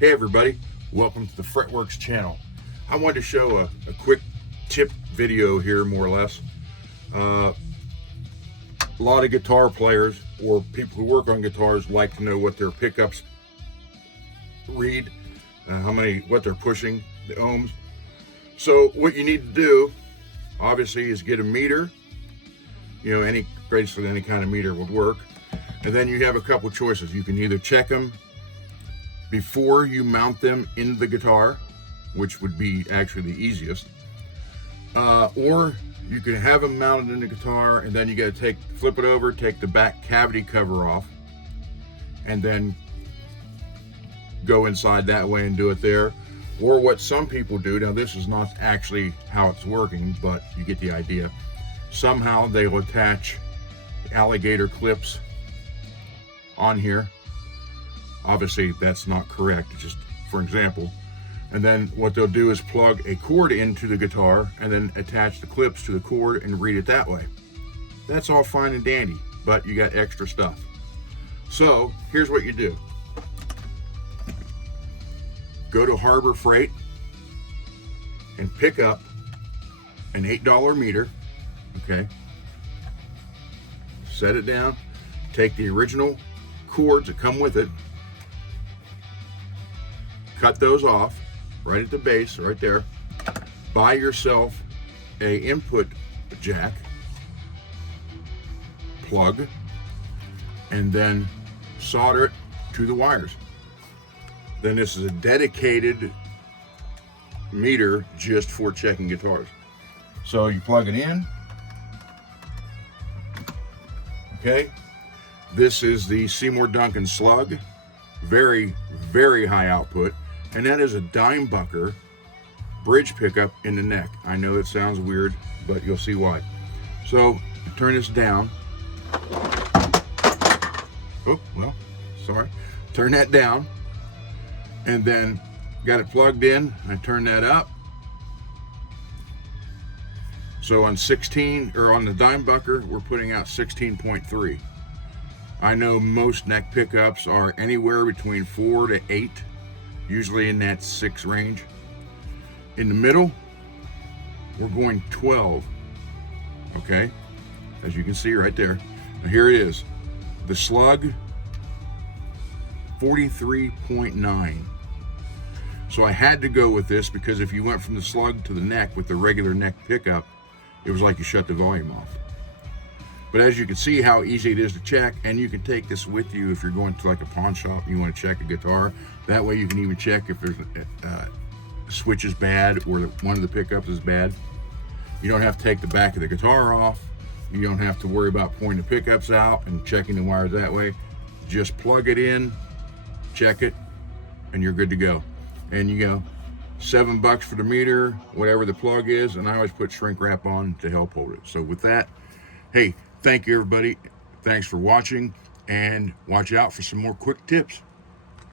Hey everybody, welcome to the Fretworks channel. I wanted to show a quick tip video here, more or less. A lot of guitar players or people who work on guitars like to know what their pickups read, what they're pushing, the ohms. So what you need to do, obviously, is get a meter. Basically any kind of meter would work. And then you have a couple choices. You can either check them before you mount them in the guitar, which would be actually the easiest, or you can have them mounted in the guitar and then you got to flip it over, take the back cavity cover off, and then go inside that way and do it there. Or what some people do, now this is not actually how it's working, but you get the idea. Somehow they will attach alligator clips on here. Obviously that's not correct, just for example. And then what they'll do is plug a cord into the guitar and then attach the clips to the cord and read it that way. That's all fine and dandy, but you got extra stuff. So here's what you do. Go to Harbor Freight and pick up an $8 meter, okay? Set it down, take the original cords that come with it, cut those off right at the base, right there. Buy yourself a input jack, plug, and then solder it to the wires. Then this is a dedicated meter just for checking guitars. So you plug it in. Okay. This is the Seymour Duncan Slug. Very, very high output. And that is a Dimebucker bridge pickup in the neck. I know it sounds weird, but you'll see why. So turn this down. Oh, well, sorry. Turn that down. And then got it plugged in. I turn that up. So on 16, or on the Dimebucker, we're putting out 16.3. I know most neck pickups are anywhere between 4 to 8, usually in that 6 range. In the middle, we're going 12, okay? As you can see right there. Now here it is. The Slug, 43.9. So I had to go with this because if you went from the Slug to the neck with the regular neck pickup, it was like you shut the volume off. But as you can see how easy it is to check, and you can take this with you if you're going to like a pawn shop and you want to check a guitar. That way you can even check if there's a switch is bad or one of the pickups is bad. You don't have to take the back of the guitar off. You don't have to worry about pointing the pickups out and checking the wires that way. Just plug it in, check it, and you're good to go. And you go $7 for the meter, whatever the plug is, and I always put shrink wrap on to help hold it. So with that, hey, thank you everybody. Thanks for watching, and watch out for some more quick tips.